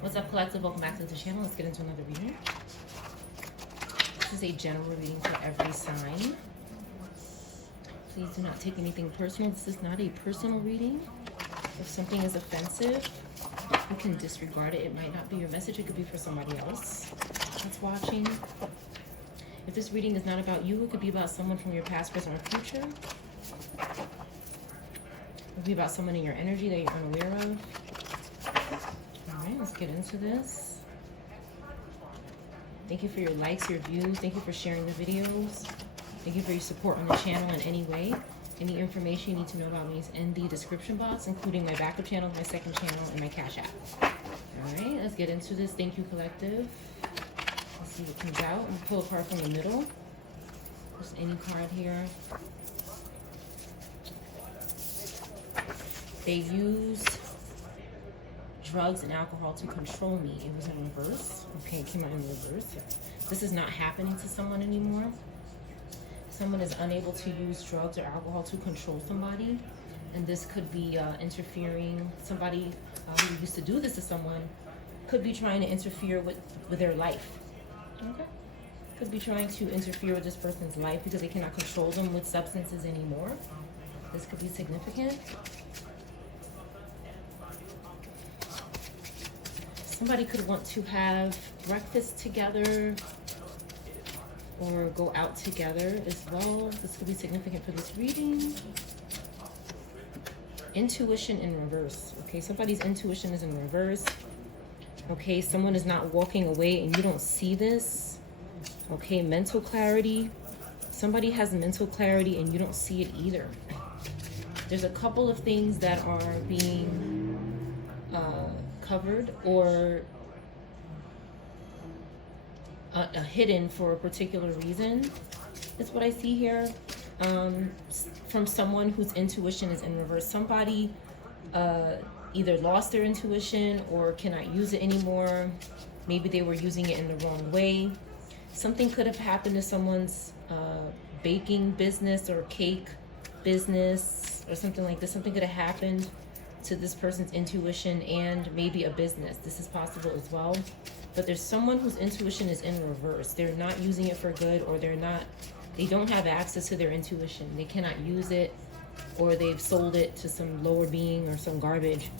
What's up, collective? Welcome back to the channel. Let's get into another reading. This is a general reading for every sign. Please do not take anything personal. This is not a personal reading. If something is offensive, you can disregard it. It might not be your message. It could be for somebody else that's watching. If this reading is not about you, it could be about someone from your past, present, or future. It could be about someone in your energy that you're unaware of. Alright, let's get into this. Thank you for your likes, your views. Thank you for sharing the videos. Thank you for your support on the channel in any way. Any information you need to know about me is in the description box, including my backup channel, my second channel, and my Cash App. Alright, let's get into this. Thank you, collective. Let's see what comes out. I'm pull a card from the middle. Just any card here. They use drugs and alcohol to control me. It was in reverse. Okay, it came out in reverse. This is not happening to someone anymore. Someone is unable to use drugs or alcohol to control somebody. And this could be interfering. Somebody who used to do this to someone could be trying to interfere with their life. Okay? Could be trying to interfere with this person's life because they cannot control them with substances anymore. This could be significant. Somebody could want to have breakfast together or go out together as well. This could be significant for this reading. Intuition in reverse. Okay, somebody's intuition is in reverse. Okay, someone is not walking away and you don't see this. Okay, mental clarity. Somebody has mental clarity and you don't see it either. There's a couple of things that are being covered or hidden for a particular reason. That's what I see here. From someone whose intuition is in reverse. Somebody either lost their intuition or cannot use it anymore. Maybe they were using it in the wrong way. Something could have happened to someone's baking business or cake business or something like this. Something could have happened to this person's intuition and maybe a business. This is possible as well. But there's someone whose intuition is in reverse. They're not using it for good, or they don't have access to their intuition. They cannot use it, or they've sold it to some lower being or some garbage.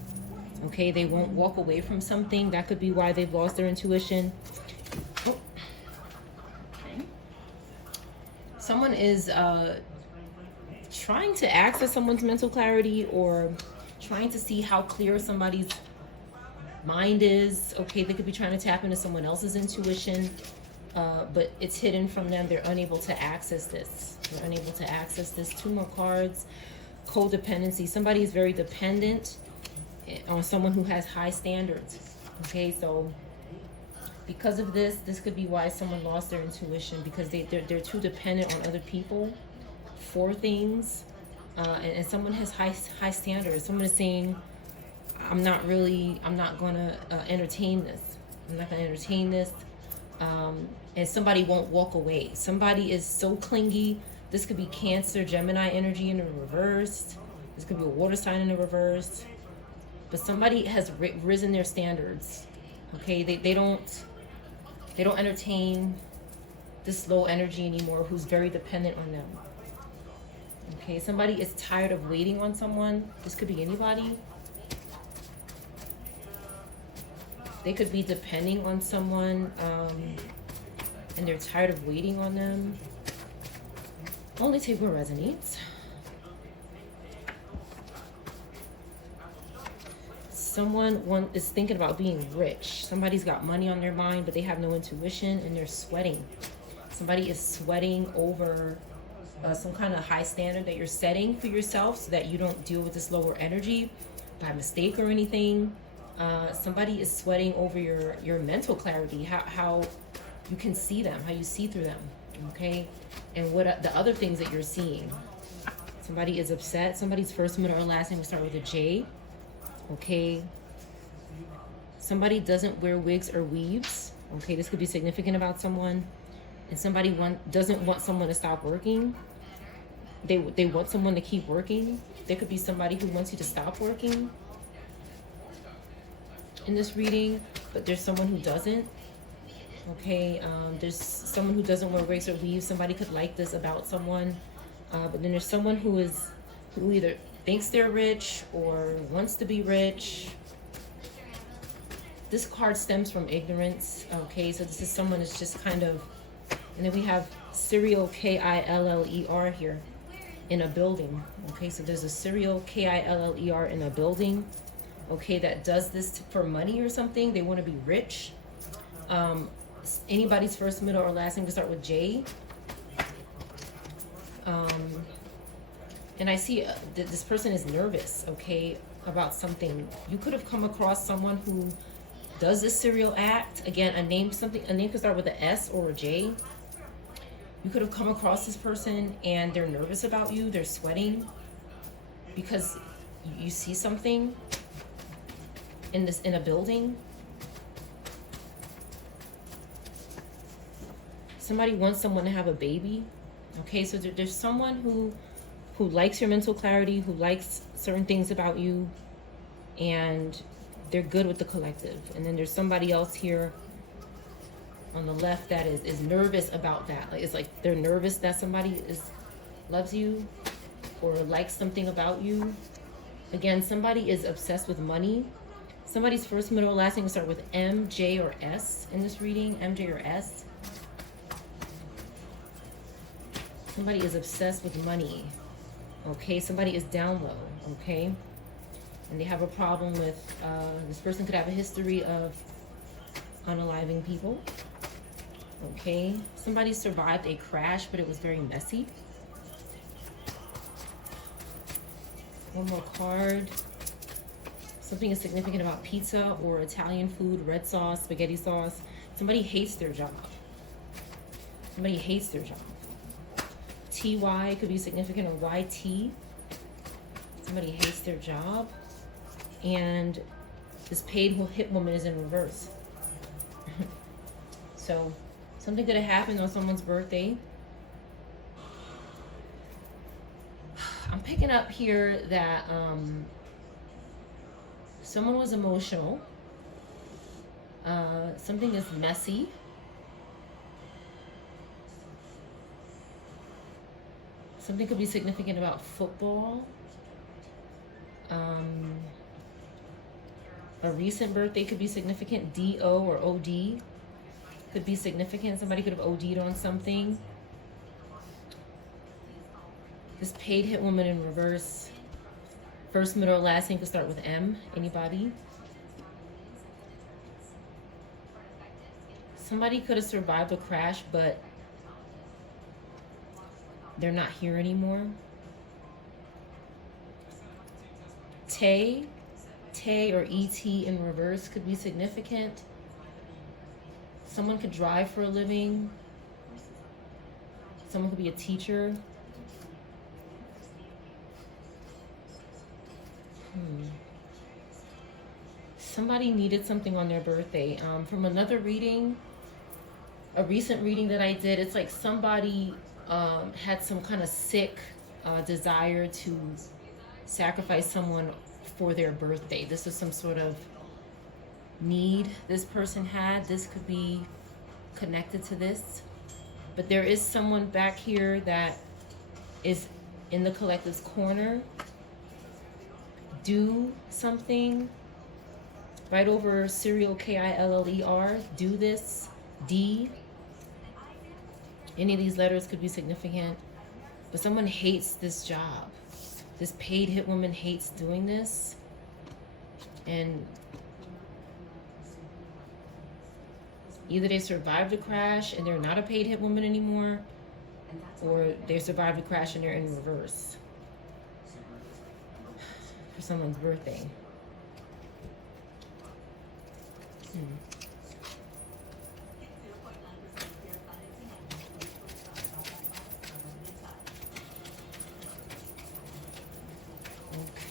Okay, they won't walk away from something. That could be why they've lost their intuition. Oh. Okay. Someone is trying to access someone's mental clarity or trying to see how clear somebody's mind is. Okay, they could be trying to tap into someone else's intuition, but it's hidden from them. They're unable to access this. They're unable to access this. Two more cards. Codependency. Somebody is very dependent on someone who has high standards. Okay, so because of this, this could be why someone lost their intuition, because they're too dependent on other people for things. And someone has high standards. Someone is saying, I'm not going to entertain this. I'm not going to entertain this. And somebody won't walk away. Somebody is so clingy. This could be Cancer, Gemini energy in the reverse. This could be a water sign in the reverse. But somebody has risen their standards. Okay, they don't entertain this low energy anymore who's very dependent on them. Okay, somebody is tired of waiting on someone. This could be anybody. They could be depending on someone and they're tired of waiting on them. Only take what resonates. Someone is thinking about being rich. Somebody's got money on their mind, but they have no intuition and they're sweating. Somebody is sweating over some kind of high standard that you're setting for yourself so that you don't deal with this lower energy by mistake or anything. Somebody is sweating over your mental clarity, how you can see them, how you see through them, okay? And what the other things that you're seeing. Somebody is upset. Somebody's first, middle, or last name will start with a J, okay? Somebody doesn't wear wigs or weaves, okay? This could be significant about someone. And somebody doesn't want someone to stop working. They want someone to keep working. There could be somebody who wants you to stop working. In this reading, but there's someone who doesn't. Okay, there's someone who doesn't wear wigs or weaves. Somebody could like this about someone, but then there's someone who either thinks they're rich or wants to be rich. This card stems from ignorance. Okay, so this is someone that's just kind of, and then we have serial K-I-L-L-E-R here in a building. Okay, so there's a serial K-I-L-L-E-R in a building. Okay, that does this for money or something. They want to be rich. Anybody's first, middle, or last name can start with J. And I see that this person is nervous, okay, about something. You could have come across someone who does this serial act. Again, a name can start with an S or a J. You could have come across this person and they're nervous about you. They're sweating because you see something in a building. Somebody wants someone to have a baby. Okay, so there's someone who likes your mental clarity, who likes certain things about you, and they're good with the collective. And then there's somebody else here on the left that is nervous about that. Like, it's like they're nervous that somebody loves you or likes something about you. Again, somebody is obsessed with money. Somebody's first, middle, or last name will start with M, J, or S in this reading. M, J, or S. Somebody is obsessed with money. Okay, somebody is down low. Okay, and they have a problem with this person could have a history of unaliving people. Okay, somebody survived a crash, but it was very messy. One more card. Something is significant about pizza or Italian food, red sauce, spaghetti sauce. Somebody hates their job. Somebody hates their job. TY could be significant, or YT. Somebody hates their job. And this paid hit woman is in reverse. So something could have happened on someone's birthday. I'm picking up here that someone was emotional. Something is messy. Something could be significant about football. A recent birthday could be significant. DO or OD could be significant. Somebody could have OD'd on something. This paid hit woman in reverse. First, middle, or last name could start with M. Anybody? Somebody could have survived a crash, but they're not here anymore. Tay or ET in reverse could be significant. Someone could drive for a living. Someone could be a teacher. Somebody needed something on their birthday. From another reading, a recent reading that I did, it's like somebody had some kind of sick desire to sacrifice someone for their birthday. This is some sort of need this person had. This could be connected to this. But there is someone back here that is in the collective's corner. Do something. Right over serial K-I-L-L-E-R. Do this. D. Any of these letters could be significant. But someone hates this job. This paid hit woman hates doing this. And either they survived a crash and they're not a paid hit woman anymore, or they survived a crash and they're in reverse for someone's birthday.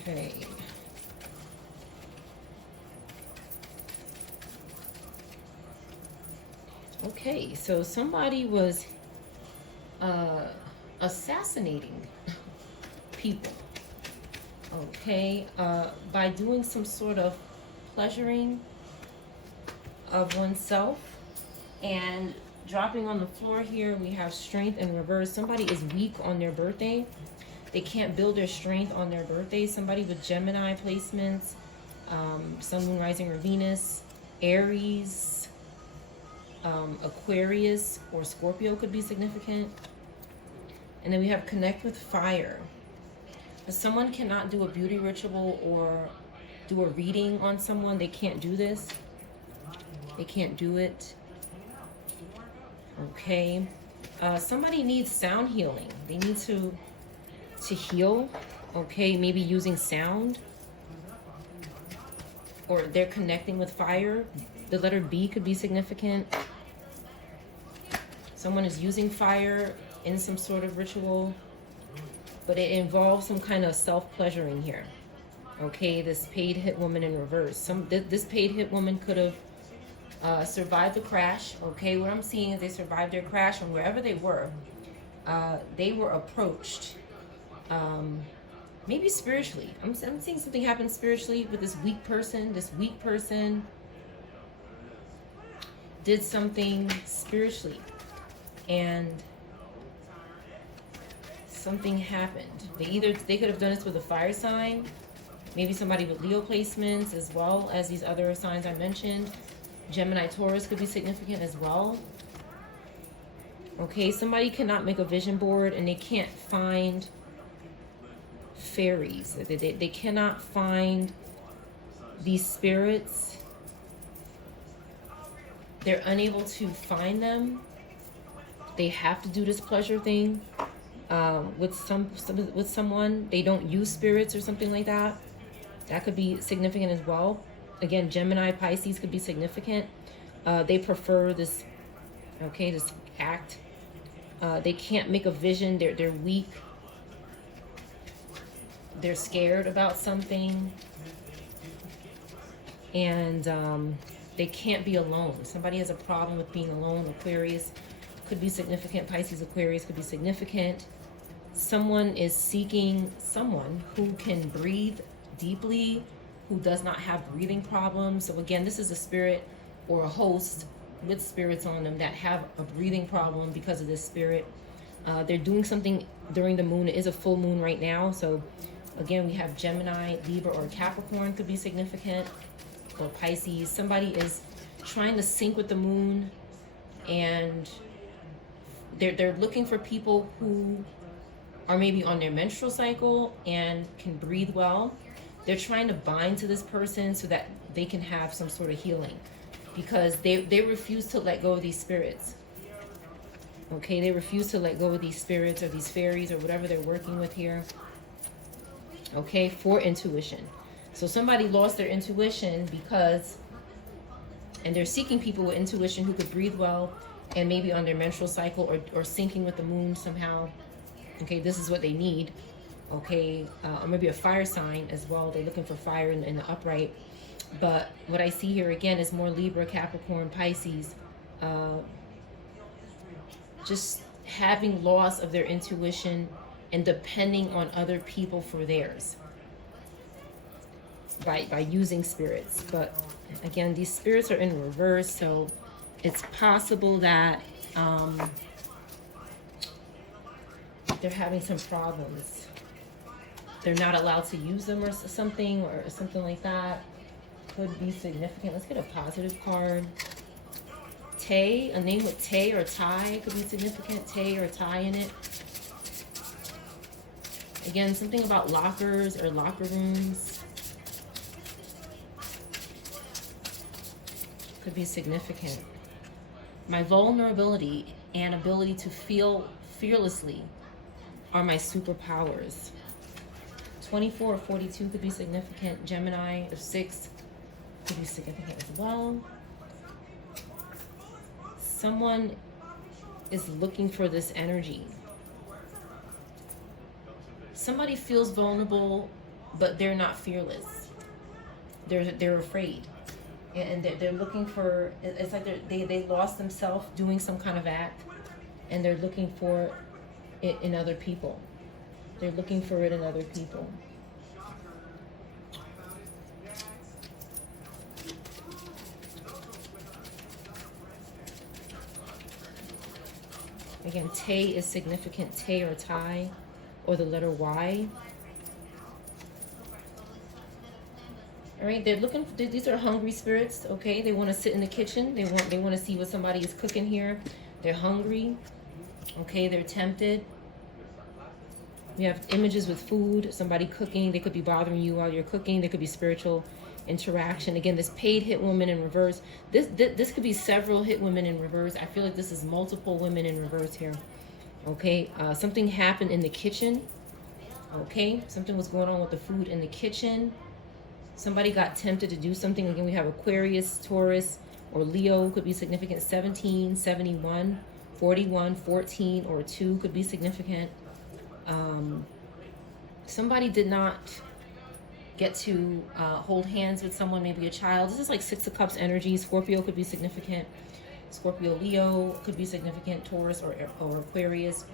Okay. Okay, so somebody was assassinating people, okay, by doing some sort of pleasuring of oneself. And dropping on the floor here, we have strength in reverse. Somebody is weak on their birthday. They can't build their strength on their birthday. Somebody with Gemini placements, Sun, Moon, Rising, or Venus, Aries, Aquarius, or Scorpio could be significant. And then we have connect with fire. If someone cannot do a beauty ritual or do a reading on someone, they can't do this. They can't do it. Okay. Somebody needs sound healing. They need to heal. Okay, maybe using sound. Or they're connecting with fire. The letter B could be significant. Someone is using fire in some sort of ritual, but it involves some kind of self-pleasuring here. Okay, this paid hit woman in reverse. This paid hit woman could have survived the crash. Okay, what I'm seeing is they survived their crash, and wherever they were approached, maybe spiritually. I'm seeing something happen spiritually with this weak person. This weak person did something spiritually, and something happened. They could have done this with a fire sign, maybe somebody with Leo placements, as well as these other signs I mentioned. Gemini, Taurus could be significant as well. Okay, somebody cannot make a vision board and they can't find fairies. They cannot find these spirits. They're unable to find them. They have to do this pleasure thing with someone. They don't use spirits or something like that. That could be significant as well. Again, Gemini, Pisces could be significant. They prefer this, okay, this act. They can't make a vision. They're weak. They're scared about something. And they can't be alone. Somebody has a problem with being alone. Aquarius could be significant. Pisces, Aquarius could be significant. Someone is seeking someone who can breathe deeply, who does not have breathing problems. So again, this is a spirit or a host with spirits on them that have a breathing problem because of this spirit. They're doing something during the moon. It is a full moon right now. So again, we have Gemini, Libra, or Capricorn could be significant, or Pisces. Somebody is trying to sync with the moon, and they're looking for people who are maybe on their menstrual cycle and can breathe well. They're trying to bind to this person so that they can have some sort of healing, because they refuse to let go of these spirits. Okay, they refuse to let go of these spirits or these fairies or whatever they're working with here. Okay, for intuition. So somebody lost their intuition and they're seeking people with intuition who could breathe well and maybe on their menstrual cycle or syncing with the moon somehow. Okay, this is what they need. Okay, or maybe a fire sign as well. They're looking for fire in the upright. But what I see here again is more Libra, Capricorn, Pisces. Just having loss of their intuition and depending on other people for theirs by using spirits. But again, these spirits are in reverse, so it's possible that they're having some problems. They're not allowed to use them or something like that. Could be significant. Let's get a positive card. Tay, a name with Tay or Ty could be significant. Tay or Ty in it. Again, something about lockers or locker rooms could be significant. My vulnerability and ability to feel fearlessly are my superpowers. 24 or 42 could be significant. Gemini or 6 could be significant as well. Someone is looking for this energy. Somebody feels vulnerable, but they're not fearless. They're afraid, and they're looking for. It's like they lost themselves doing some kind of act, and they're looking for it in other people. They're looking for it in other people. Again, Tay is significant, Tay or tie, or the letter Y. All right, they're looking for, these are hungry spirits, okay? They want to sit in the kitchen. They want to see what somebody is cooking here. They're hungry, okay? They're tempted. We have images with food, somebody cooking. They could be bothering you while you're cooking. There could be spiritual interaction. Again, this paid hit woman in reverse. This could be several hit women in reverse. I feel like this is multiple women in reverse here. Okay, something happened in the kitchen. Okay, something was going on with the food in the kitchen. Somebody got tempted to do something. Again, we have Aquarius, Taurus, or Leo could be significant. 17, 71, 41, 14, or 2 could be significant. Somebody did not get to hold hands with someone, maybe a child. This is like 6 of Cups energy. Scorpio could be significant. Scorpio, Leo could be significant. Taurus or Aquarius.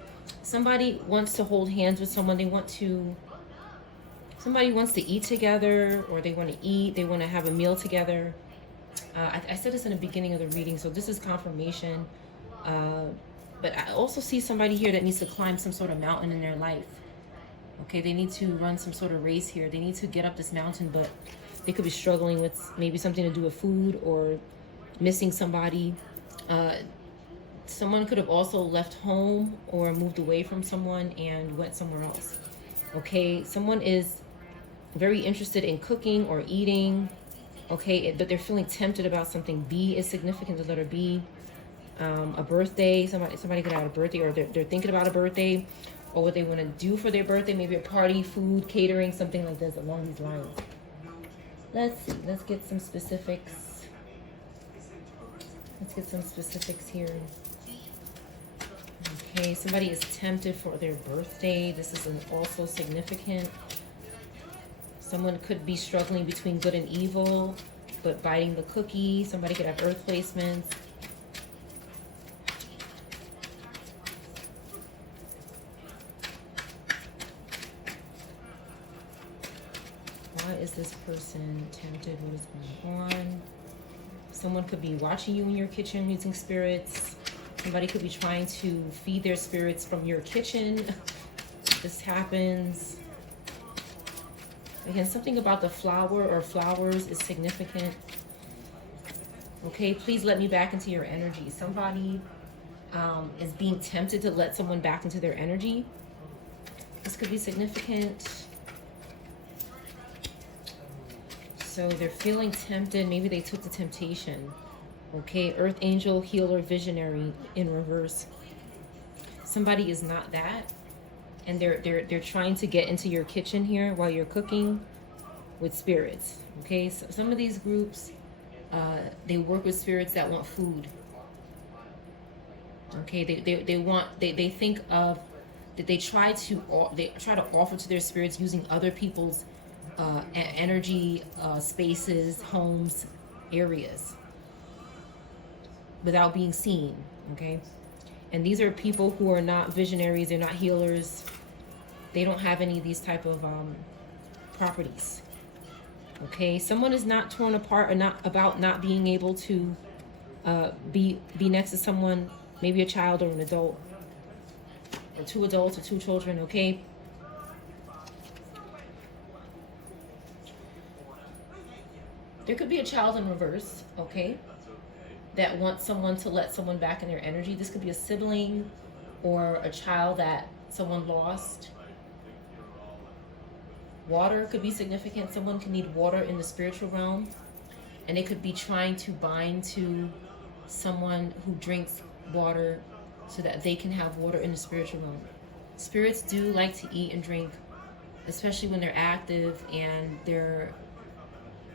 Somebody wants to hold hands with someone. Somebody wants to eat together, or they want to eat. They want to have a meal together. I said this in the beginning of the reading, so this is confirmation. But I also see somebody here that needs to climb some sort of mountain in their life. Okay, they need to run some sort of race here. They need to get up this mountain, but they could be struggling with maybe something to do with food or missing somebody. Someone could have also left home or moved away from someone and went somewhere else. Okay, someone is very interested in cooking or eating. Okay, but they're feeling tempted about something. B is significant, the letter B. A birthday, somebody could have a birthday, or they're thinking about a birthday, or what they want to do for their birthday, maybe a party, food, catering, something like this along these lines. Let's see, let's get some specifics. Let's get some specifics here. Okay, somebody is tempted for their birthday. This is also significant. Someone could be struggling between good and evil, but biting the cookie. Somebody could have earth placements. Why is this person tempted? What is going on? Someone could be watching you in your kitchen using spirits. Somebody could be trying to feed their spirits from your kitchen. This happens. Again, something about the flower or flowers is significant. Okay, please let me back into your energy. Somebody is being tempted to let someone back into their energy. This could be significant. So they're feeling tempted. Maybe they took the temptation. Okay, Earth Angel, Healer, Visionary in reverse. Somebody is not that, and they're trying to get into your kitchen here while you're cooking with spirits. Okay, so some of these groups, they work with spirits that want food. Okay, they think of that they try to offer to their spirits using other people's energy, spaces, homes, areas, without being seen. Okay, and these are people who are not visionaries. They're not healers. They don't have any of these type of properties. Okay, someone is not torn apart or not being able to be next to someone, maybe a child or an adult, or 2 adults or 2 children. Okay, there could be a child in reverse. Okay, that wants someone to let someone back in their energy. This could be a sibling or a child that someone lost. Water could be significant. Someone could need water in the spiritual realm, and they could be trying to bind to someone who drinks water so that they can have water in the spiritual realm. Spirits do like to eat and drink, especially when they're active and they're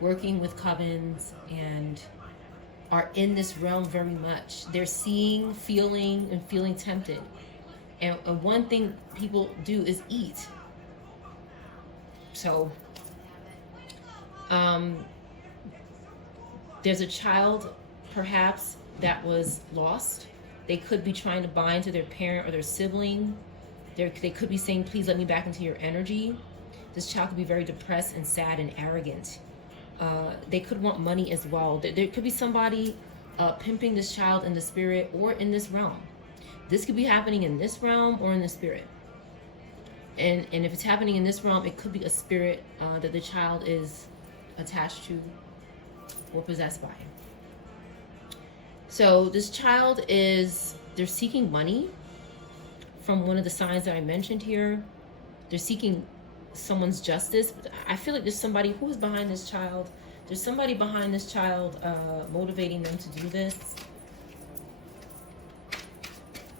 working with covens and are in this realm very much. They're seeing, feeling, and feeling tempted. And one thing people do is eat. So, there's a child, perhaps, that was lost. They could be trying to bind to their parent or their sibling. They could be saying, please let me back into your energy. This child could be very depressed and sad and arrogant. They could want money as well. There could be somebody pimping this child in the spirit or in this realm. This could be happening in this realm or in the spirit. And if it's happening in this realm, it could be a spirit that the child is attached to or possessed by. So this child is, they're seeking money from one of the signs that I mentioned here. They're seeking someone's justice. I feel like there's somebody who is behind this child. There's somebody behind this child motivating them to do this.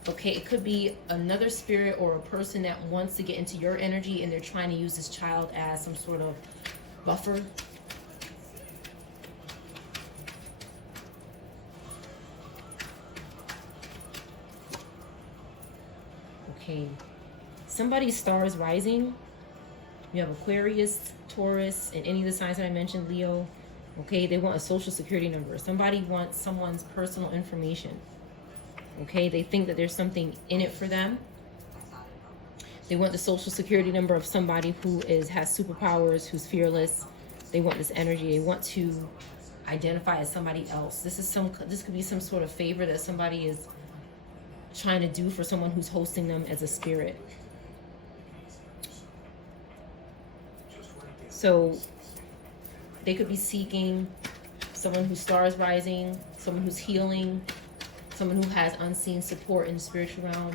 Okay, it could be another spirit or a person that wants to get into your energy, and they're trying to use this child as some sort of buffer. Okay, somebody's star is rising. You have Aquarius, Taurus, and any of the signs that I mentioned, Leo. Okay, they want a social security number. Somebody wants someone's personal information. Okay, they think that there's something in it for them. They want the social security number of somebody who has superpowers, who's fearless. They want this energy. They want to identify as somebody else. This could be some sort of favor that somebody is trying to do for someone who's hosting them as a spirit. So they could be seeking someone whose star is rising, someone who's healing, someone who has unseen support in the spiritual realm.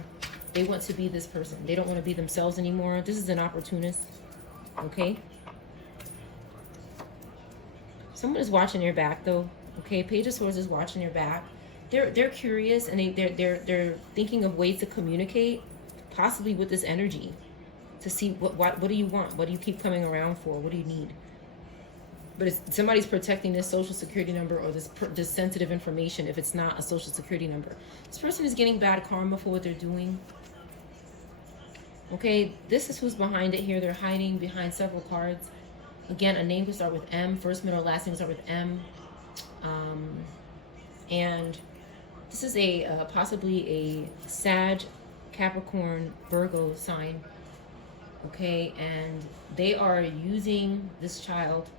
They want to be this person. They don't want to be themselves anymore. This is an opportunist. Okay? Someone is watching your back, though. Okay? Page of Swords is watching your back. They're curious, and they're thinking of ways to communicate, possibly with this energy, to see what do you want? What do you keep coming around for? What do you need? But if somebody's protecting this social security number or this sensitive information, if it's not a social security number, this person is getting bad karma for what they're doing. Okay, this is who's behind it here. They're hiding behind several cards. Again, a name can start with M. First, middle, last name start with M. And this is possibly a Sag, Capricorn, Virgo sign. Okay, and they are using this child,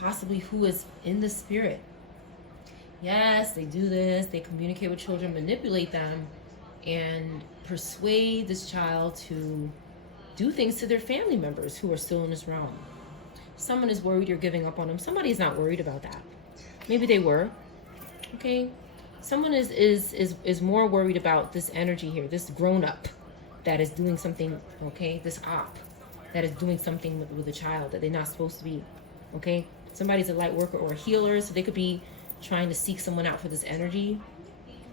possibly who is in the spirit. Yes, they do this. They communicate with children, manipulate them, and persuade this child to do things to their family members who are still in this realm. Someone is worried you're giving up on them. Somebody's not worried about that. Maybe they were. Okay, someone is more worried about this energy here, this grown-up that is doing something. Okay, this op that is doing something with a child that they're not supposed to be. Okay, somebody's a light worker or a healer, so they could be trying to seek someone out for this energy.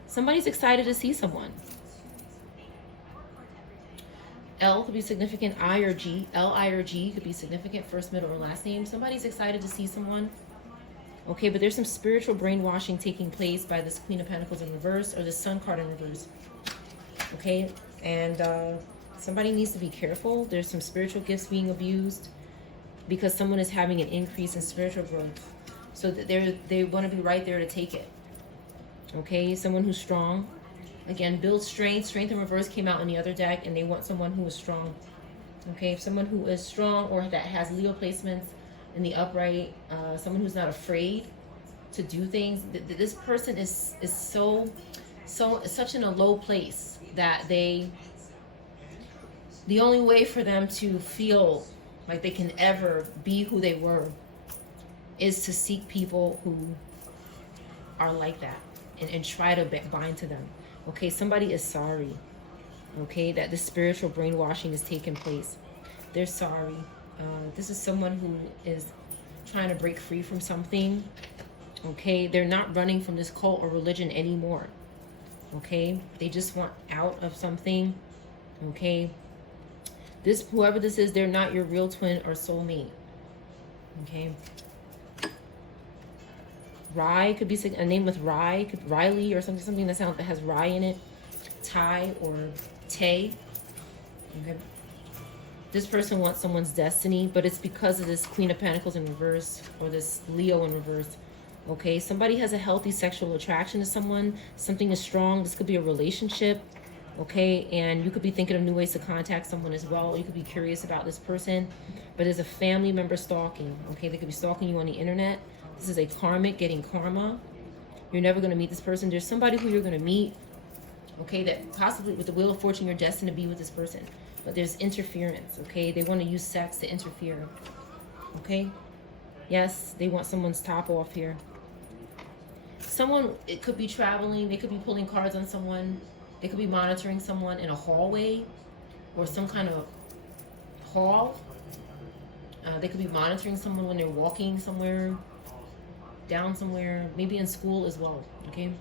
Somebody's excited to see someone. L could be significant. I or G. L, I, or G could be significant. First, middle, or last name. Somebody's excited to see someone. Okay, but there's some spiritual brainwashing taking place by this Queen of Pentacles in reverse or the Sun card in reverse. Okay, and somebody needs to be careful. There's some spiritual gifts being abused because someone is having an increase in spiritual growth. So that they want to be right there to take it. Okay, someone who's strong. Again, build strength. Strength in reverse came out in the other deck, and they want someone who is strong. Okay, someone who is strong or that has Leo placements in the upright. Someone who's not afraid to do things. This person is such in a low place that the only way for them to feel like they can ever be who they were is to seek people who are like that and try to bind to them. Okay, somebody is sorry, okay, that the spiritual brainwashing is taking place. They're sorry. This is someone who is trying to break free from something, okay? They're not running from this cult or religion anymore, okay? They just want out of something, okay? Whoever this is, they're not your real twin or soulmate, okay? Rye could be a name with Rye, Riley or something that has Rye in it. Ty or Tay. Okay. This person wants someone's destiny, but it's because of this Queen of Pentacles in reverse or this Leo in reverse. Okay, somebody has a healthy sexual attraction to someone. Something is strong. This could be a relationship. Okay, and you could be thinking of new ways to contact someone as well. You could be curious about this person, but there's a family member stalking. Okay, they could be stalking you on the internet. This is a karmic getting karma. You're never going to meet this person. There's somebody who you're going to meet Okay, that possibly with the Wheel of Fortune, you're destined to be with this person. But there's interference, okay? They want to use sex to interfere, okay? Yes, they want someone's top off here. Someone, it could be traveling. They could be pulling cards on someone. They could be monitoring someone in a hallway or some kind of hall. They could be monitoring someone when they're walking somewhere, down somewhere, maybe in school as well, okay?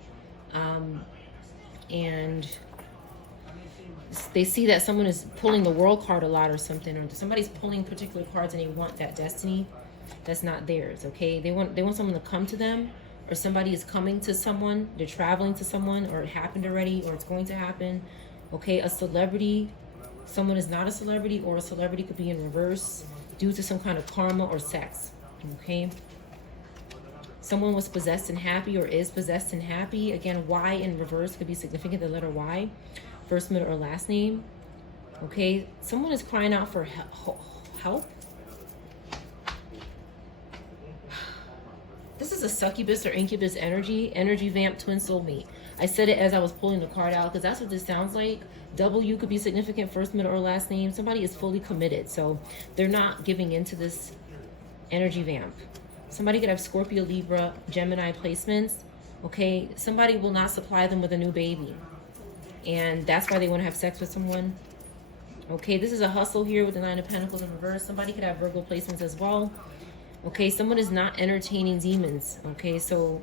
And they see that someone is pulling the world card a lot or something, or somebody's pulling particular cards and they want that destiny that's not theirs, okay? They want someone to come to them, or somebody is coming to someone, they're traveling to someone, or it happened already, or it's going to happen, okay? A celebrity, someone is not a celebrity, or a celebrity could be in reverse due to some kind of karma or sex, okay? Someone was possessed and happy, or is possessed and happy. Again, Y in reverse could be significant, the letter Y, first, middle, or last name, okay? Someone is crying out for help. This is a succubus or incubus energy vamp, twin soulmate. I said it as I was pulling the card out because that's what this sounds like. W could be significant, first, middle, or last name. Somebody is fully committed, so they're not giving into this energy vamp. Somebody could have Scorpio, Libra, Gemini placements, okay? Somebody will not supply them with a new baby, and that's why they want to have sex with someone, okay? This is a hustle here with the Nine of Pentacles in reverse. Somebody could have Virgo placements as well, okay? Someone is not entertaining demons, okay? So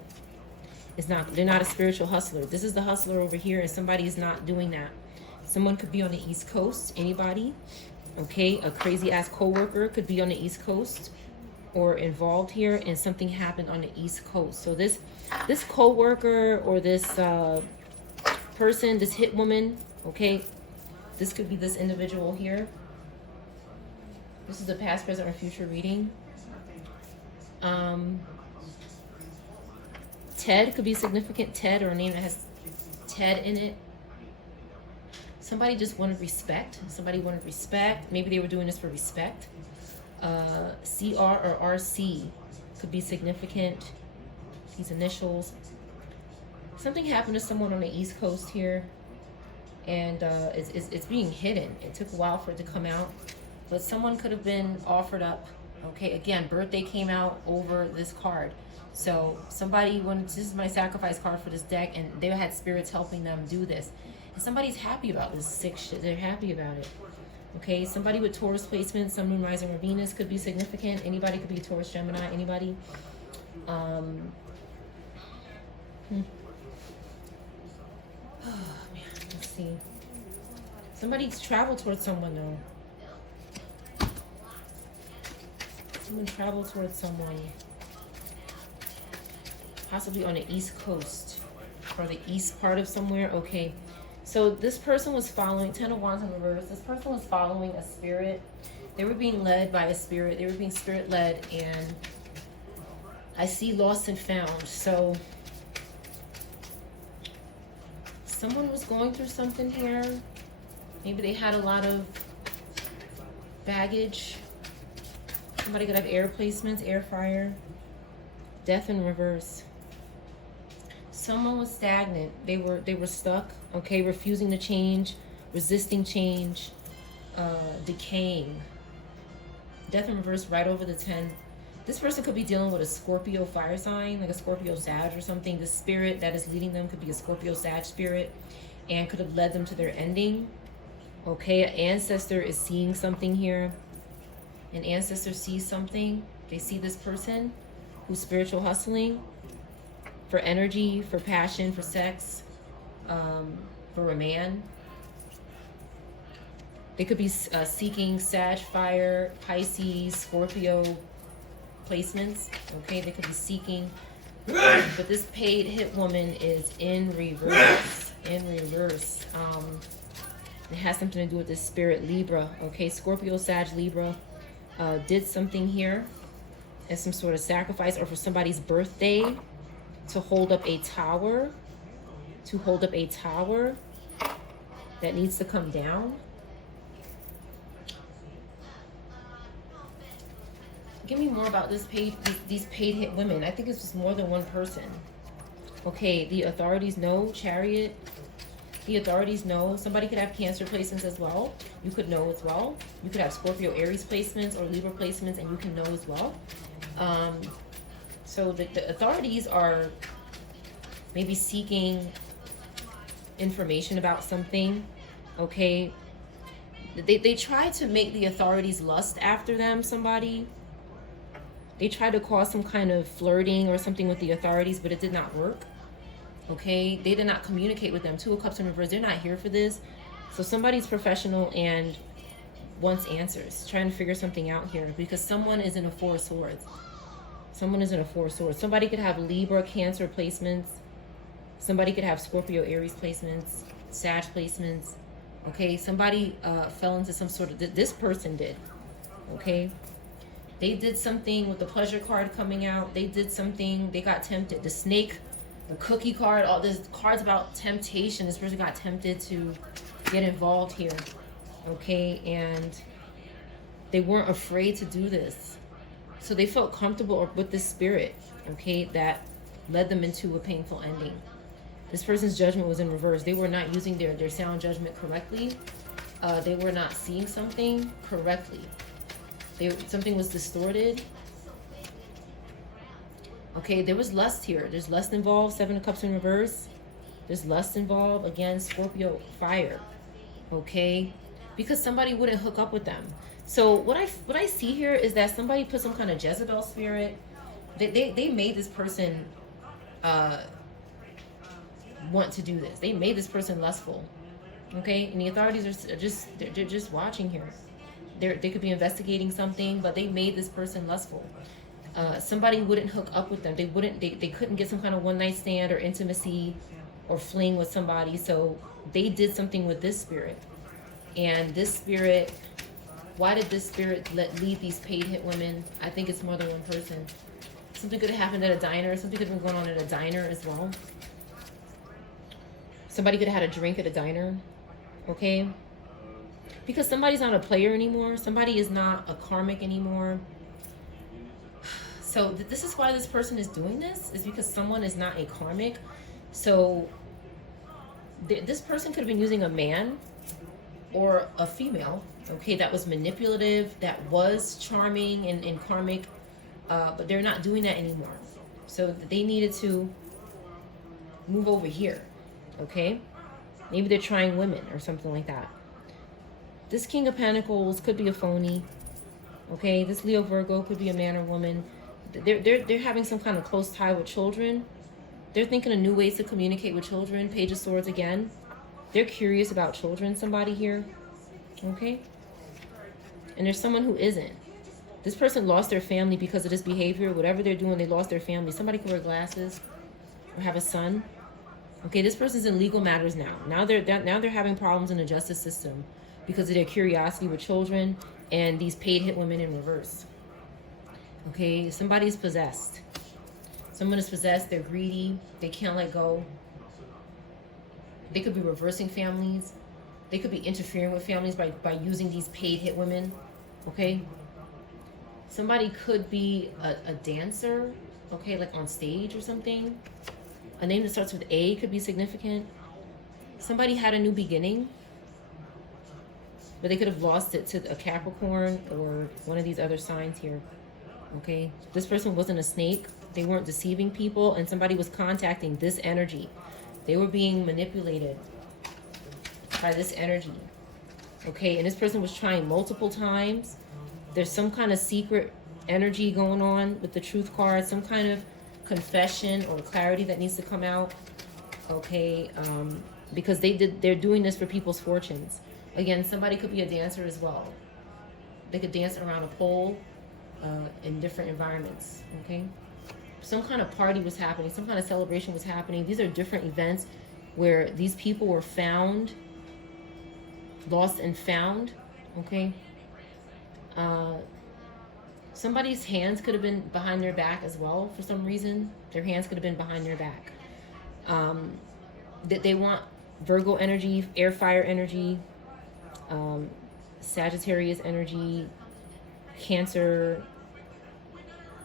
they're not a spiritual hustler. This is the hustler over here, and somebody is not doing that. Someone could be on the East Coast, anybody, okay? A crazy ass coworker could be on the East Coast or involved here, and something happened on the East Coast. So this coworker or this person, this hit woman, okay? This could be this individual here. This is a past, present, or future reading. Ted could be significant. Ted, or a name that has Ted in it. Somebody just wanted respect. Somebody wanted respect. Maybe they were doing this for respect. CR or RC could be significant. These initials. Something happened to someone on the East Coast here, and it's being hidden. It took a while for it to come out, but someone could have been offered up. Okay, again, birthday came out over this card. So somebody wanted, this is my sacrifice card for this deck, and they had spirits helping them do this. And somebody's happy about this sick shit. They're happy about it. Okay, somebody with Taurus placement, Sun, Moon, Rising, or Venus could be significant. Anybody could be Taurus, Gemini, anybody. Oh, man, let's see. Somebody's traveled towards someone, though. Someone traveled towards someone. Possibly on the East Coast, or the east part of somewhere. Okay. So this person was following, 10 of Wands in reverse. This person was following a spirit. They were being led by a spirit. They were being spirit led, and I see lost and found. So someone was going through something here. Maybe they had a lot of baggage. Somebody could have air placements, air fire, death in reverse. Someone was stagnant. They were stuck, okay, refusing to change, resisting change, decaying. Death in reverse right over the 10. This person could be dealing with a Scorpio fire sign, like a Scorpio Sag or something. The spirit that is leading them could be a Scorpio Sag spirit, and could have led them to their ending. Okay, an ancestor is seeing something here. An ancestor sees something. They see this person who's spiritual hustling for energy, for passion, for sex, for a man. They could be seeking Sag, Fire, Pisces, Scorpio placements. Okay, they could be seeking. But this paid hit woman is in reverse. In reverse. It has something to do with this spirit Libra. Okay, Scorpio, Sag, Libra did something here as some sort of sacrifice, or for somebody's birthday, to hold up a tower. To hold up a tower that needs to come down. Give me more about this these paid hit women. I think it's just more than one person. Okay, the authorities know. Chariot. The authorities know. Somebody could have Cancer placements as well. You could know as well. You could have Scorpio, Aries placements or Libra placements, and you can know as well. So the authorities are maybe seeking information about something, okay? They try to make the authorities lust after them, somebody. They tried to cause some kind of flirting or something with the authorities, but it did not work. Okay, they did not communicate with them. Two of Cups in reverse, they're not here for this. So somebody's professional and wants answers, trying to figure something out here, because someone is in a Four of Swords. Someone is in a Four of Swords. Somebody could have Libra, Cancer placements. Somebody could have Scorpio, Aries placements, Sag placements. Okay, somebody fell into some sort of, this person did, okay? They did something with the pleasure card coming out. They did something, they got tempted. The snake, the cookie card, all this cards about temptation. This person got tempted to get involved here, okay? And they weren't afraid to do this. So they felt comfortable with this spirit, okay, that led them into a painful ending. This person's judgment was in reverse. They were not using their sound judgment correctly. They were not seeing something correctly. Something was distorted. Okay, there was lust here. There's lust involved. Seven of Cups in reverse. There's lust involved. Again, Scorpio, fire. Okay, because somebody wouldn't hook up with them. So what I see here is that somebody put some kind of Jezebel spirit. They made this person want to do this. They made this person lustful. Okay, and the authorities are they're just watching here. They could be investigating something, but they made this person lustful. Somebody wouldn't hook up with them. They couldn't get some kind of one night stand or intimacy or fling with somebody. So they did something with this spirit. And this spirit, why did this spirit lead these paid hit women? I think it's more than one person. Something could have happened at a diner. Something could have been going on at a diner as well. Somebody could have had a drink at a diner, okay? Because somebody's not a player anymore. Somebody is not a karmic anymore. So this is why this person is doing this, is because someone is not a karmic. So this person could have been using a man or a female, okay, that was manipulative, that was charming and karmic, but they're not doing that anymore. So they needed to move over here. Okay, maybe they're trying women or something like that. This King of Pentacles could be a phony. Okay, this Leo Virgo could be a man or woman. They're having some kind of close tie with children. They're thinking of new ways to communicate with children. Page of Swords again. They're curious about children. Somebody here. Okay, and there's someone who isn't. This person lost their family because of this behavior. Whatever they're doing, they lost their family. Somebody could wear glasses or have a son. Okay, this person's in legal matters now. Now they're having problems in the justice system because of their curiosity with children and these paid hit women in reverse. Okay, somebody's possessed. Someone is possessed. They're greedy. They can't let go. They could be reversing families. They could be interfering with families by using these paid hit women. Okay. Somebody could be a dancer. Okay, like on stage or something. A name that starts with A could be significant. Somebody had a new beginning, but they could have lost it to a Capricorn or one of these other signs here. Okay, this person wasn't a snake. They weren't deceiving people, and somebody was contacting this energy. They were being manipulated by this energy. Okay, and this person was trying multiple times. There's some kind of secret energy going on with the Truth card, some kind of confession or clarity that needs to come out. Okay, because they're doing this for people's fortunes. Again, somebody could be a dancer as well. They could dance around a pole in different environments. Okay, some kind of party was happening, some kind of celebration was happening. These are different events where these people were found, lost and found. Okay, somebody's hands could have been behind their back as well for some reason. Their hands could have been behind their back. They want Virgo energy, air fire energy, Sagittarius energy, Cancer,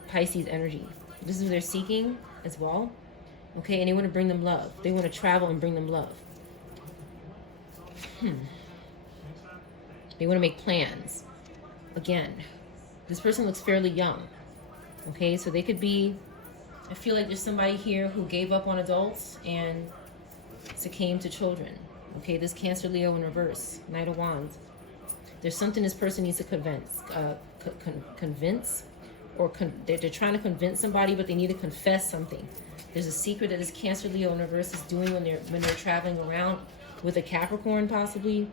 Pisces energy. This is what they're seeking as well. Okay, and they want to bring them love. They want to travel and bring them love. They want to make plans. Again, this person looks fairly young. Okay, so they could be, I feel like there's somebody here who gave up on adults and succumbed to children. Okay, this Cancer, Leo in reverse, Knight of Wands. There's something this person needs to convince, or they're trying to convince somebody, but they need to confess something. There's a secret that this Cancer, Leo in reverse is doing when they're traveling around with a Capricorn, possibly.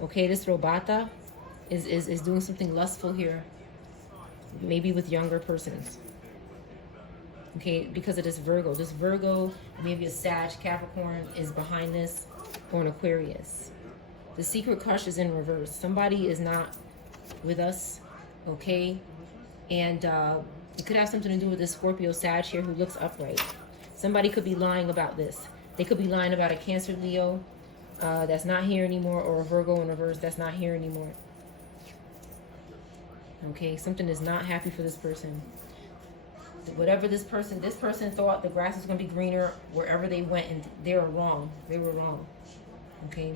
Okay, this Robata is doing something lustful here, maybe with younger persons. Okay, because of this Virgo. This Virgo, maybe a Sag, Capricorn is behind this, or an Aquarius. The secret crush is in reverse. Somebody is not with us, okay? And it could have something to do with this Scorpio Sag here who looks upright. Somebody could be lying about this. They could be lying about a Cancer, Leo that's not here anymore, or a Virgo in reverse that's not here anymore. Okay, something is not happy for this person. Whatever this person thought the grass was going to be greener wherever they went, and they were wrong. They were wrong. Okay.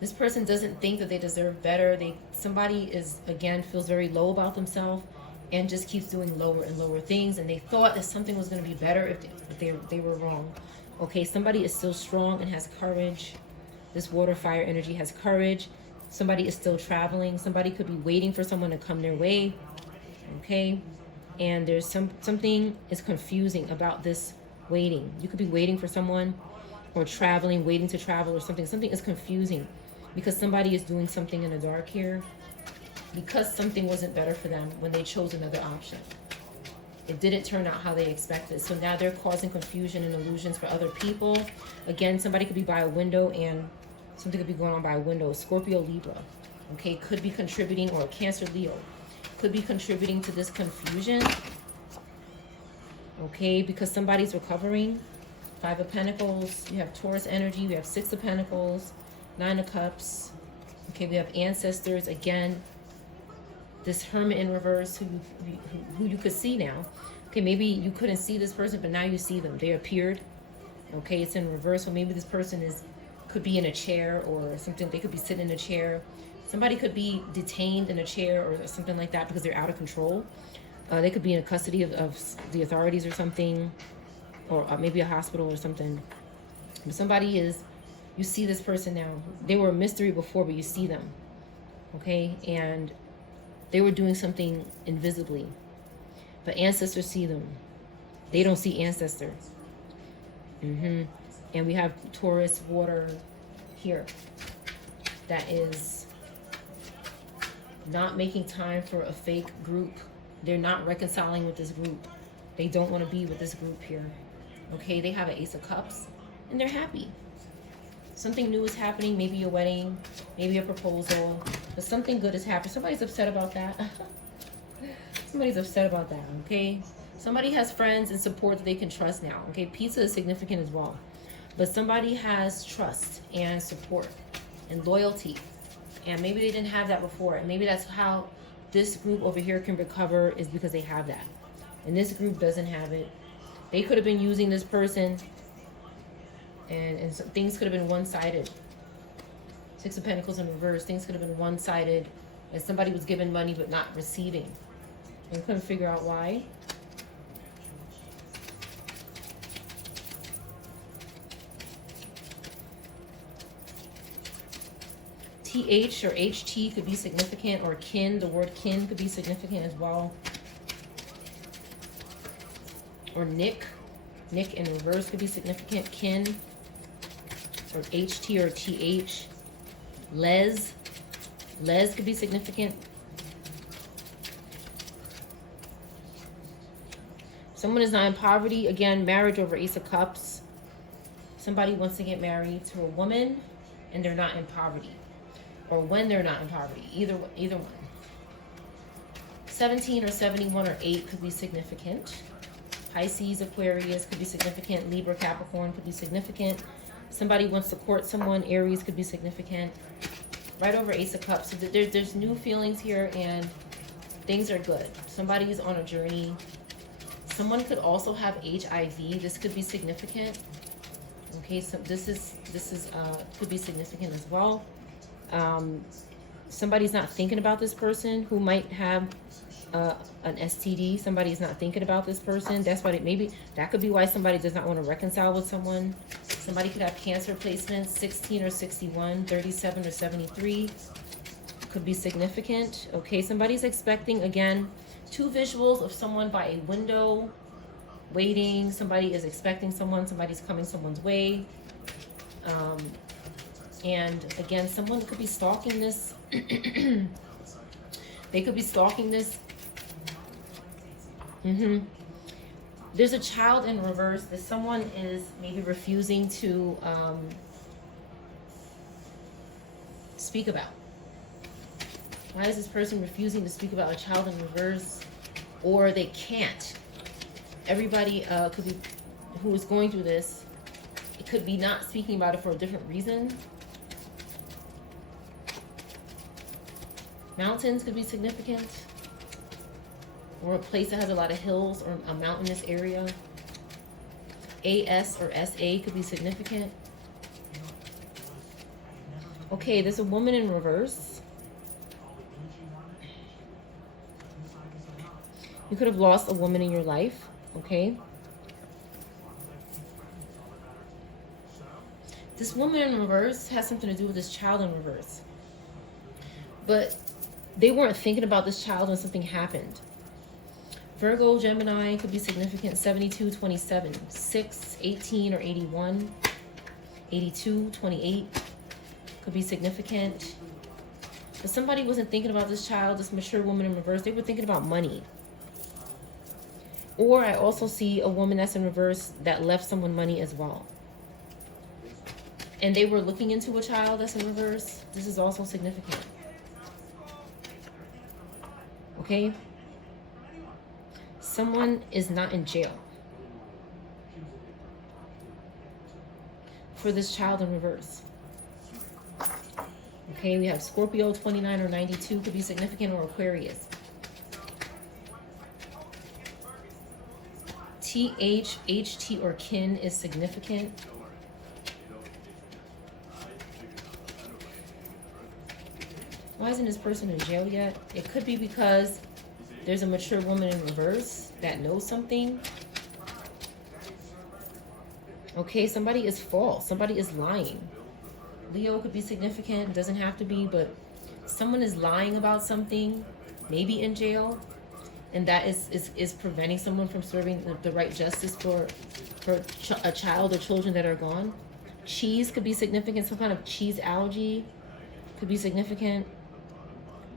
This person doesn't think that they deserve better. Somebody is, again, feels very low about themselves and just keeps doing lower and lower things, and they thought that something was going to be better if they were wrong. Okay, somebody is still strong and has courage. This water fire energy has courage. Somebody is still traveling. Somebody could be waiting for someone to come their way. Okay, and there's something is confusing about this waiting. You could be waiting for someone, or traveling, waiting to travel, or something. Something is confusing because somebody is doing something in the dark here because something wasn't better for them when they chose another option. It didn't turn out how they expected. So now they're causing confusion and illusions for other people. Again, somebody could be by a window, and something could be going on by a window. Scorpio, Libra, okay, could be contributing, or a Cancer, Leo, could be contributing to this confusion, okay, because somebody's recovering. Five of Pentacles, you have Taurus energy, we have Six of Pentacles, Nine of Cups, okay, we have ancestors, again, this Hermit in reverse, who you could see now. Okay, maybe you couldn't see this person, but now you see them. They appeared, okay, it's in reverse, so maybe this person could be in a chair or something. They could be sitting in a chair. Somebody could be detained in a chair or something like that because they're out of control. They could be in custody of the authorities or something, or maybe a hospital or something. But somebody is, you see this person now. They were a mystery before, but you see them, okay? And they were doing something invisibly, but ancestors see them. They don't see ancestors. And we have Taurus water here that is not making time for a fake group. They're not reconciling with this group. They don't want to be with this group here. Okay, they have an Ace of Cups and they're happy. Something new is happening, maybe a wedding, maybe a proposal, but something good is happening. Somebody's upset about that. Somebody's upset about that, okay? Somebody has friends and support that they can trust now, okay? Pizza is significant as well. But somebody has trust and support and loyalty. And maybe they didn't have that before. And maybe that's how this group over here can recover, is because they have that. And this group doesn't have it. They could have been using this person, and so things could have been one-sided. Six of Pentacles in reverse. Things could have been one-sided, and somebody was given money but not receiving. And couldn't figure out why. TH or HT could be significant, or kin. The word kin could be significant as well. Or Nick. Nick in reverse could be significant. Kin. Or HT or TH. Les. Les could be significant. Someone is not in poverty. Again, marriage over Ace of Cups. Somebody wants to get married to a woman and they're not in poverty. Or when they're not in poverty. Either one. 17 or 71 or 8 could be significant. Pisces, Aquarius could be significant. Libra, Capricorn could be significant. Somebody wants to court someone. Aries could be significant. Right over Ace of Cups. So there's new feelings here and things are good. Somebody's on a journey. Someone could also have HIV. This could be significant. Okay, so this is could be significant as well. Somebody's not thinking about this person who might have an STD. Somebody's not thinking about this person. That's why maybe that could be why somebody does not want to reconcile with someone. Somebody could have cancer placements, 16 or 61, 37 or 73. Could be significant. Okay, somebody's expecting, again, 2 visuals of someone by a window, waiting. Somebody is expecting someone. Somebody's coming someone's way. And again, someone could be stalking this. They could be stalking this. There's a child in reverse that someone is maybe refusing to speak about. Why is this person refusing to speak about a child in reverse? Or they can't. Everybody could be, who is going through this, it could be not speaking about it for a different reason. Mountains could be significant. Or a place that has a lot of hills or a mountainous area. AS or SA could be significant. Okay, there's a woman in reverse. You could have lost a woman in your life, okay? This woman in reverse has something to do with this child in reverse. But they weren't thinking about this child when something happened. Virgo, Gemini could be significant. 72, 27, 6, 18, or 81. 82, 28 could be significant. But somebody wasn't thinking about this child, this mature woman in reverse. They were thinking about money. Or I also see a woman that's in reverse that left someone money as well. And they were looking into a child that's in reverse. This is also significant. Okay? Someone is not in jail for this child in reverse. Okay, we have Scorpio, 29 or 92 could be significant, or Aquarius. TH, HT, or kin is significant. Why isn't this person in jail yet? It could be because there's a mature woman in reverse that knows something. Okay, somebody is false. Somebody is lying. Leo could be significant. Doesn't have to be, but someone is lying about something, maybe in jail, and that is preventing someone from serving the right justice for a child or children that are gone. Cheese could be significant. Some kind of cheese allergy could be significant.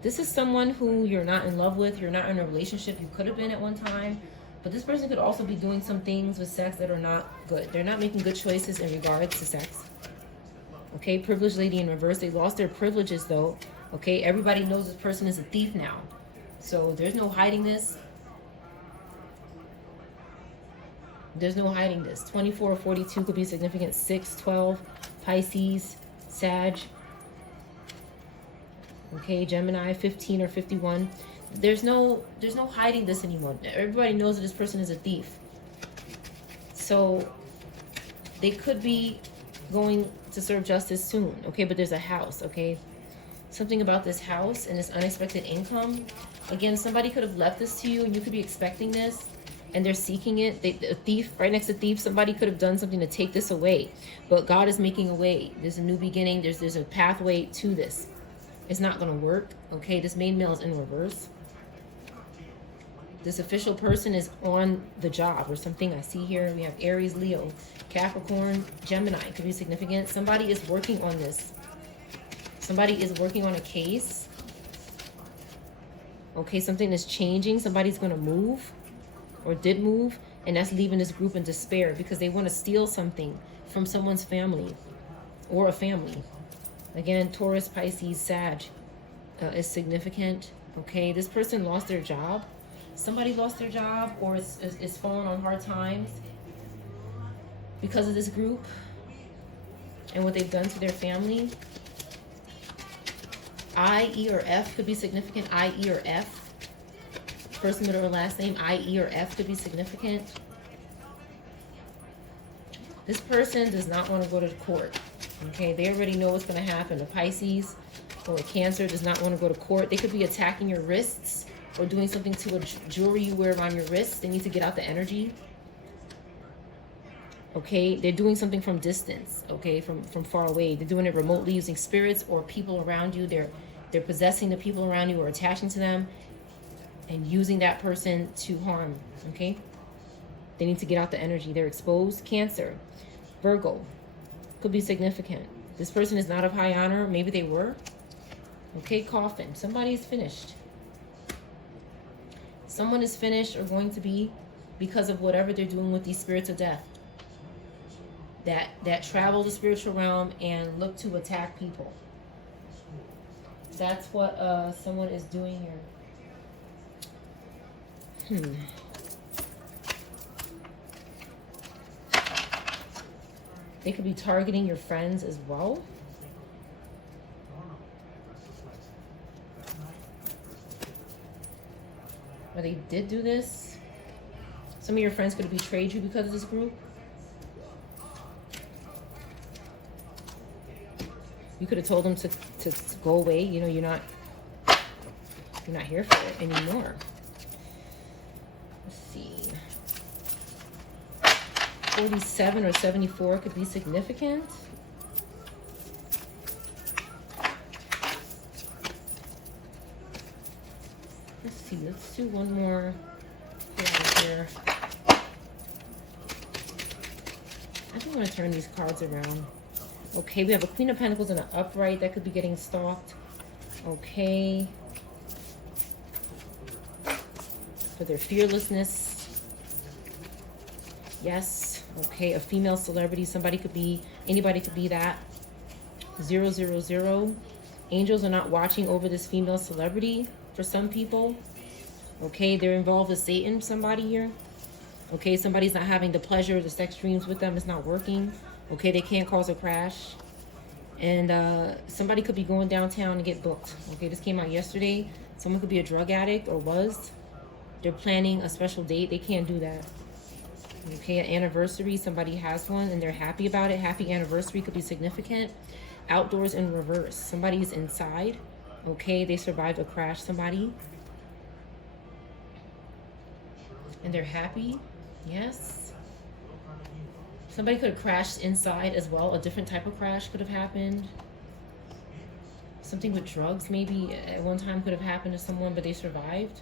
This is someone who you're not in love with. You're not in a relationship. You could have been at one time. But this person could also be doing some things with sex that are not good. They're not making good choices in regards to sex. Okay, privileged lady in reverse. They lost their privileges though. Okay, everybody knows this person is a thief now. So there's no hiding this. There's no hiding this. 24 or 42 could be significant. 6, 12, Pisces, Sag. Okay, Gemini, 15 or 51. There's no hiding this anymore. Everybody knows that this person is a thief. So they could be going to serve justice soon. Okay, but there's a house. Okay, something about this house and this unexpected income. Again, somebody could have left this to you and you could be expecting this and they're seeking it. A thief, right next to thief, somebody could have done something to take this away. But God is making a way. There's a new beginning. There's a pathway to this. It's not going to work. Okay, this main male is in reverse. This official person is on the job or something. I see here we have Aries, Leo, Capricorn, Gemini. Could be significant. Somebody is working on this. Somebody is working on a case. Okay, something is changing. Somebody's going to move or did move, and that's leaving this group in despair because they want to steal something from someone's family or a family. Again, Taurus, Pisces, Sag is significant. Okay, this person lost their job. Somebody lost their job or is falling on hard times because of this group and what they've done to their family. I, E, or F could be significant. I, E, or F. First, middle, or last name. I, E, or F could be significant. This person does not want to go to court. Okay, they already know what's going to happen. A Pisces or a Cancer does not want to go to court. They could be attacking your wrists or doing something to a jewelry you wear around your wrists. They need to get out the energy. Okay, they're doing something from distance, okay, from far away. They're doing it remotely using spirits or people around you. They're possessing the people around you or attaching to them and using that person to harm, okay? They need to get out the energy. They're exposed. Cancer, Virgo, could be significant. This person is not of high honor. Maybe they were. Okay, Coffin, somebody is finished. Someone is finished or going to be because of whatever they're doing with these spirits of death. That travel the spiritual realm and look to attack people. That's what someone is doing here. They could be targeting your friends as well. Or they did do this. Some of your friends could have betrayed you because of this group. You could have told them to go away. You know, you're not here for it anymore. Let's see. 47 or 74 could be significant. Let's see. Let's do one more here. I think I'm going to turn these cards around. Okay, we have a Queen of Pentacles and an upright that could be getting stalked. Okay. For their fearlessness. Yes. Okay, a female celebrity. Somebody could be, anybody could be that. 000. Angels are not watching over this female celebrity for some people. Okay, they're involved with Satan, somebody here. Okay, somebody's not having the pleasure, the sex dreams with them. It's not working. Okay, they can't cause a crash. And somebody could be going downtown and get booked. Okay, this came out yesterday. Someone could be a drug addict or was. They're planning a special date. They can't do that. Okay, an anniversary. Somebody has one and they're happy about it. Happy anniversary could be significant. Outdoors in reverse. Somebody's inside. Okay, they survived a crash. Somebody. And they're happy. Yes. Somebody could have crashed inside as well. A different type of crash could have happened. Something with drugs maybe at one time could have happened to someone, but they survived.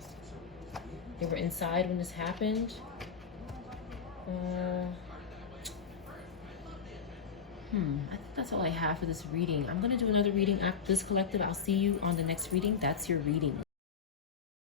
They were inside when this happened. I think that's all I have for this reading. I'm going to do another reading after this collective. I'll see you on the next reading. That's your reading.